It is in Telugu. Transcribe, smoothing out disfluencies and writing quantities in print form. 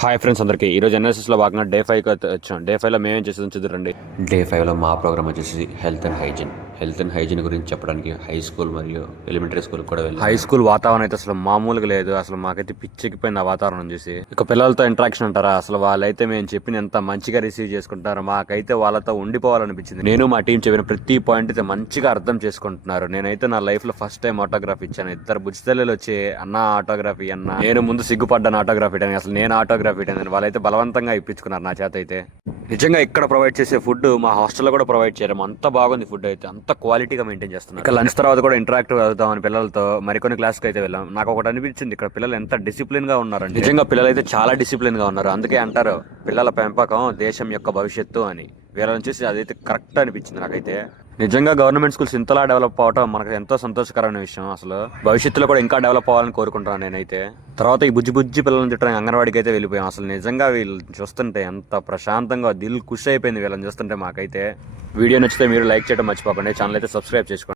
హాయ్ ఫ్రెండ్స్ అందరికీ ఈరోజు ఎన్ఎస్ఎస్లో భాగంగా డే 5కి వచ్చాం. డే 5లో మేమేం చేసేది చూద్దండి. డే 5లో మా ప్రోగ్రామ్ వచ్చేసి హెల్త్ అండ్ హైజీన్ గురించి చెప్పడానికి హై స్కూల్ మరియు ఎలిమెంటరీ స్కూల్ కూడా వెళ్ళాం. హై స్కూల్ వాతావరణం అయితే అసలు మామూలుగా లేదు. అసలు మాకైతే పిచ్చెక్కిపోయింది ఆ వాతావరణం చూసి. ఇక పిల్లలతో ఇంటరాక్షన్ అంటారా, అసలు వాళ్ళైతే మేము చెప్పిన ఎంత మంచిగా రిసీవ్ చేసుకుంటారో, మాకైతే వాళ్ళతో ఉండిపోవాలనిపించింది. నేను మా టీం చెప్పిన ప్రతి పాయింట్ అయితే మంచిగా అర్థం చేసుకుంటున్నారు. నేనైతే నా లైఫ్ లో ఫస్ట్ టైం ఆటోగ్రాఫ్ ఇచ్చాను. ఇద్దరు బుజ్జితల్లులు వచ్చి అన్న ఆటోగ్రఫీ అన్న, నేను ముందు సిగ్గుపడ్డాను ఆటోగ్రాఫ్ ఇవ్వడానికి. అసలు నేను ఆటోగ్రాఫ్ ఇవ్వడానికి వాళ్ళైతే బలవంతంగా ఇప్పించుకున్నారు నా చేత. అయితే నిజంగా ఇక్కడ ప్రొవైడ్ చేసే ఫుడ్ మా హాస్టల్లో కూడా ప్రొవైడ్ చేయడం అంత బాగుంది. ఫుడ్ అయితే అంత క్వాలిటీగా మెయింటైన్ చేస్తున్నారు. ఇక్కడ లంచ్ తర్వాత కూడా ఇంటరాక్టివ్ అవుతామని పిల్లలతో మరికొన్ని క్లాస్కి అయితే వెళ్ళాం. నాకు ఒకటి అనిపించింది, ఇక్కడ పిల్లలు ఎంత డిసిప్లిన్ గా ఉన్నారండి. నిజంగా పిల్లలు అయితే చాలా డిసిప్లిన్ గా ఉన్నారు. అందుకే అంటారు పిల్లల పెంపకం దేశం యొక్క భవిష్యత్తు అని. వీళ్ళని చూసి అదైతే కరెక్ట్ అనిపించింది నాకైతే. నిజంగా గవర్నమెంట్ స్కూల్స్ ఇంతలా డెవలప్ అవటం మనకు ఎంతో సంతోషకరమైన విషయం. అసలు భవిష్యత్తులో కూడా ఇంకా డెవలప్ అవ్వాలని కోరుకుంటున్నాను నేనైతే. తర్వాత ఈ బుజ్జి పిల్లల్ని తిట్టడానికి అంగన్వాడికి అయితే వెళ్ళిపోయాం. అసలు నిజంగా వీళ్ళు చూస్తుంటే ఎంత ప్రశాంతంగా దిల్ ఖుషి అయిపోయింది వీళ్ళని చూస్తుంటే మాకైతే. వీడియో నచ్చితే మీరు లైక్ చేయడం మర్చిపోకండి. ఛానల్ అయితే సబ్స్క్రైబ్ చేసుకోండి.